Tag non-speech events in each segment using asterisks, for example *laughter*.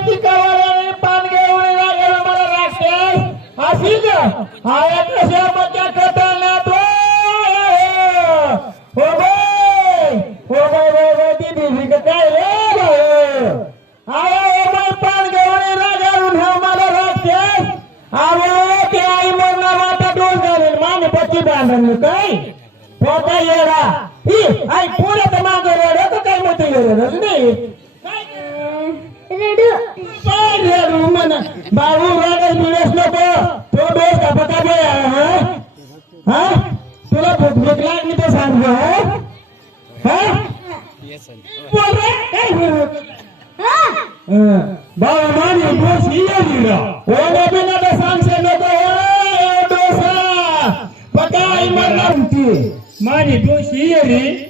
माहिती कवाला पान लागेल मला राष्ट्र अशी का? कशा बच्चा कटाला हो? बाय हो बाय हो बाय हो बाय ती दिली का काय रे बाय आया हो बाय लागेल मला ते आई माने काय? पोता येडा. ही आई पुढे मागं तर काय मत येणार नाही म्हणा. बाळू रडस बिडस नको. तो डोस कापता पका हा? तुला भूक भूक लागली तर सांग गं, हा? डोस ये दिला. ओ नबी तर सांगशे नको. डोसा. पका आई मला ती माझी डोस ये रे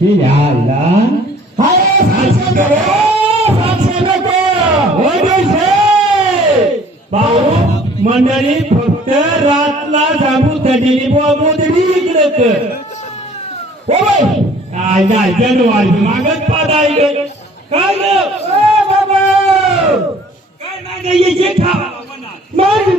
याला हाय भाऊ मंडळी फक्त रातला जागू थडीली बुवा मोदडी इकडे काय काय जनवारी मागत पादाय काय ग ओ बाबा काय नाही ग, ये जे खावा मनात. मग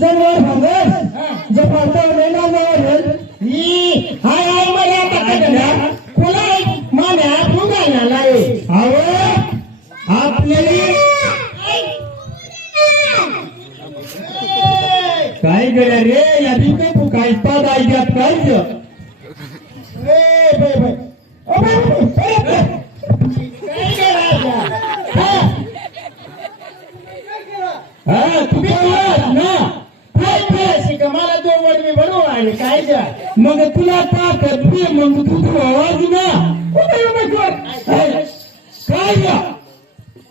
जनावर भंगस जपातो नाही ना ही हाय आई मर्या आता काय करणार कोणा मान्या तू घालणार आहे अहो आपल्याला काय रे? या दिवशी तू काय पाद ऐकत काय ग? ए, बे, बे. ओ, बे, बे, ए, बे. काय करायचं? हा? हा तू बोललास ना काय करायचं का? मला दोन वड मी बनवू आले काय जा मग तुला ताकद दे मग तू तू आवाज ना उभे उभे कर. काय ग?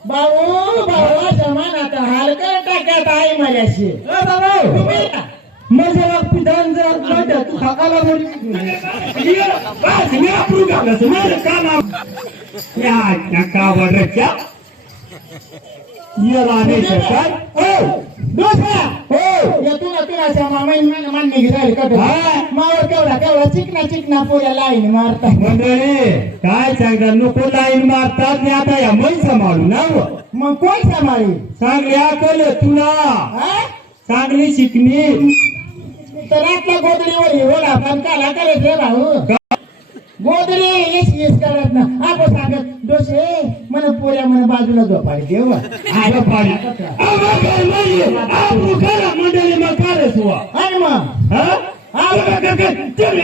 भाऊ भाऊ समान आता हाल कर टाक्यात आई माझ्याशी ए बाबा तुम्ही ना. माझ्या पिधान जर कळतं, तू खाकाला बोली ये, बस, मी आपलं गाणं सुनार का ना या नका वरच्या ये राणे सरकार ओ, दुसरा हो येतो ना तुला श्यामा महिन मान्य घेताय का तू? हा. मावर केवढा केवढा चिकना चिकना पोऱ्या लाईन मारता मंडळी काय सांगता नको लाईन मारतात मी आता या मै सांभाळू ना. मग कोण सांभाळी चांगली अकल तुला हा चांगली शिकणी तर आपल्या गोदडीवर एवढा पण काला करत रे भाऊ गोदडी येस येस करत ना आपण सांगत डोसे मन पोऱ्या मन बाजूला झोपाडी देव आग पाडी आग काय नाही आपू करा मंडळी मग करत वा आणि मग हा आग काय काय चल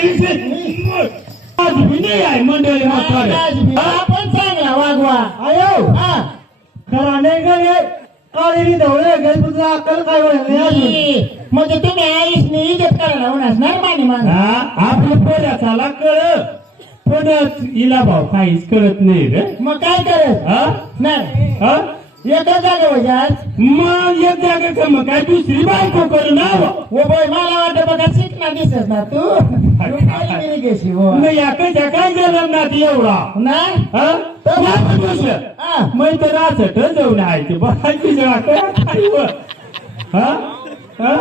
आज भी नाही आहे मंडळी मग करत आपण चांगला वागवा अयो हा खरा नाही गए काळी धवळे गए तुझा अक्कल काय ई, म्हणजे तुम्ही आईस नाही इज्जत करायला होणार ना माने मान हा आपलं पोऱ्याचाला कळ पण हिला भाऊ काहीच कळत नाही रे. मग काय करत हा? नाही. हा? एका जागा वजात मग एक जागा का मग काय दुसरी बायको कर ना ओ बोय मला वाटत बघा शिकणार दिसत ना तू. तू पहिली गेशी हो. मग याकडच्या काय झालं ना राहत एवढा? नाही? हा? नाही पण. हा. मै तर असट जाऊन आहे ते बघायची व? हा? हा?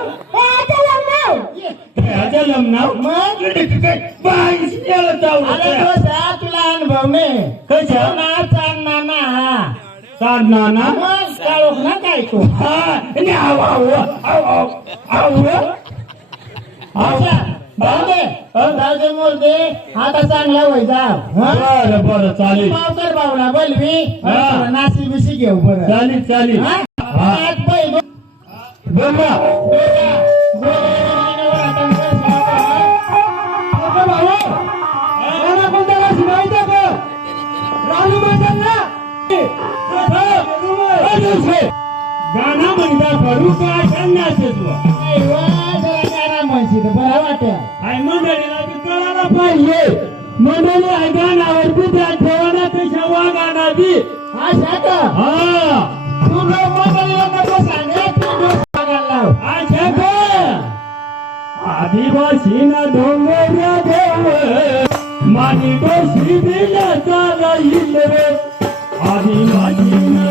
ह्याच्या लग्नाव मग बाईस नेलं जाऊ अरे दोसा तुला अनुभव नाही कशा ना चालना ना साधना ना मग काळोख ना काय तू हा आणि आव आव आव आव आव अच्छा जाऊ दे जाऊ दे मोर दे आता चांगला होय जा बरं बरं चालेल पावकर बावला बोलवी हा. नाशी बिशी घेऊ बरं चालेल चालेल हा? हा. आत गाणं म्हणता करू. नाही वा, जरा गाणं म्हणशील बरं वाटेल. आई मंडळीला बी कळायला पाहिजे मंडळी आहे गाण्यावरती त्या ठेवाना कशा वा गाणं बी अशा का? हा तू लोक मंडळीला नको सांगा, तू लोक सांगायला लाव. अच्छा का आदिवासी ना डोंगर देव मानी डोशी दिला चाला रे आदिवासी ना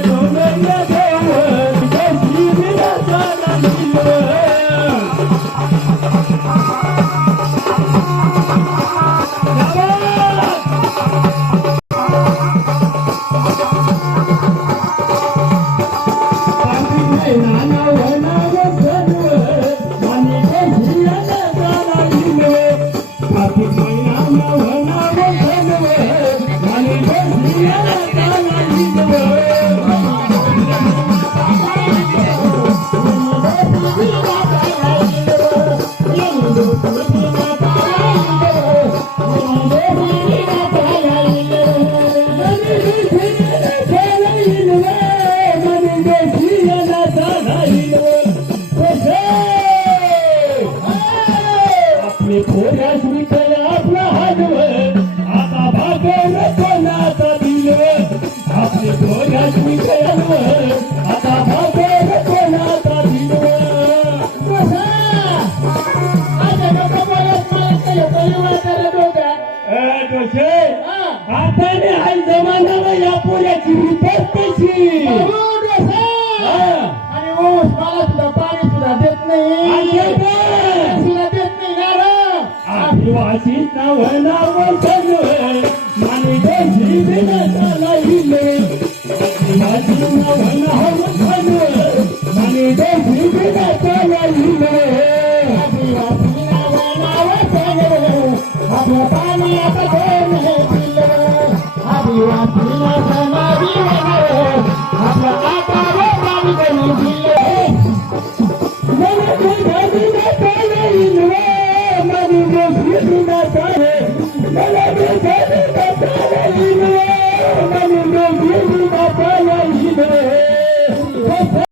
Stay *laughs* away. पाणी कोणी